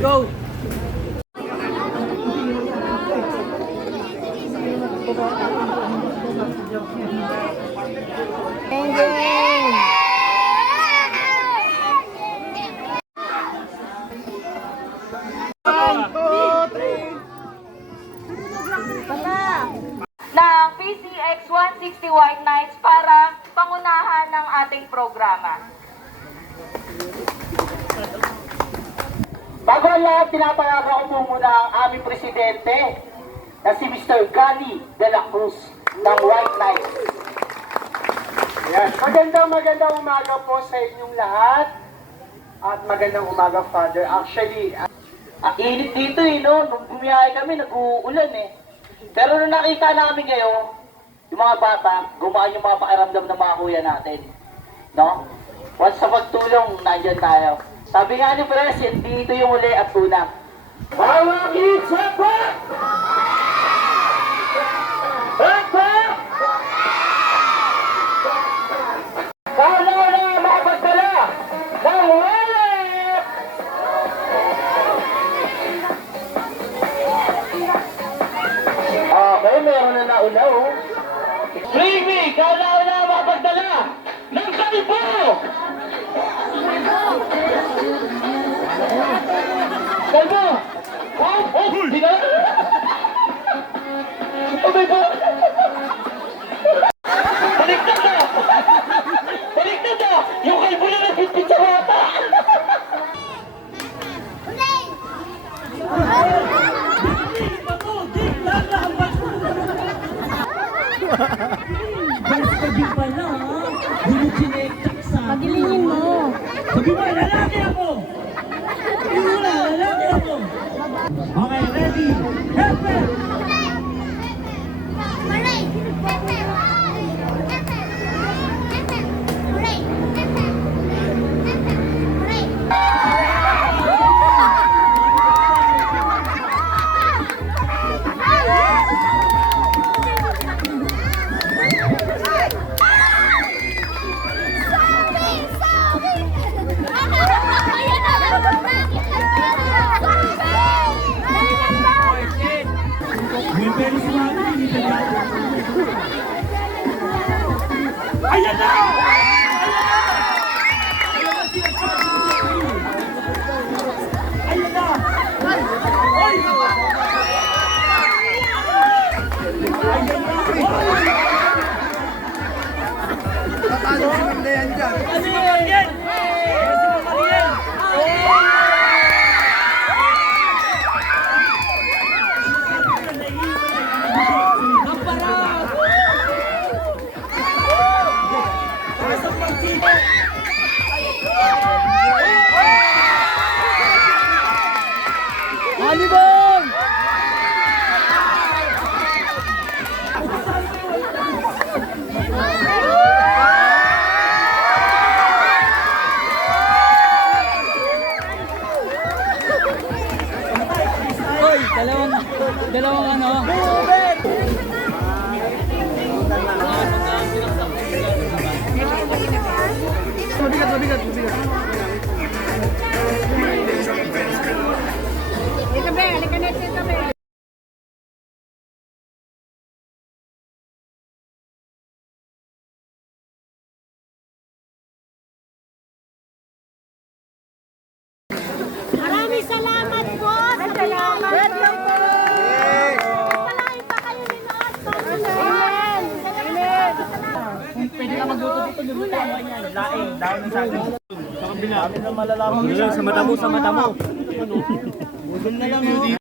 go! Ng PCX 160 White Knights para pangunahan ng ating programa. Bago ang lahat, tinatawagan ko po muna ang aming presidente na si Mr. Gali de la Cruz ng White Knights. Yes. Magandang umaga po sa inyong lahat at magandang umaga, Father. Actually, ang init dito no? Nung bumiyahe kami, nag-uulan Pero nung nakita namin kayo, yung mga bata, gumaan yung mga pakiramdam ng mga kuya natin. No? Once sa pagtulong, nandyan tayo. Sabi nga ni President, dito yung uli at una. Hawagin sa back! Back! Kala na makapagdala ng wallet! Okay, meron na nauna Freebie, kala na makapagdala ng kalbo! Kalbo! Di na! Oh my God! Baliktad na! Baliktad na! Yung kalbo na nagpitpit sa bata! Pagilingin mo. Sabi mo, lalaki ako! Lalaki ako! Okay, ready? Hepe! Ayan na! Ayan na! Tatalo si Mandayan dyan. Ano yan? Alibon! Oy, dalawang ano? Mabigat. Halika na, dito, be. Maraming salamat po. Salamat po. Palain pa kayo ni Noot. Amen. Pwede ka magluto dito, luluto ang ganyan. Laing, daon ng saging. Sa kabila. Kami na malalaman. Sa mata mo. Budol na lang.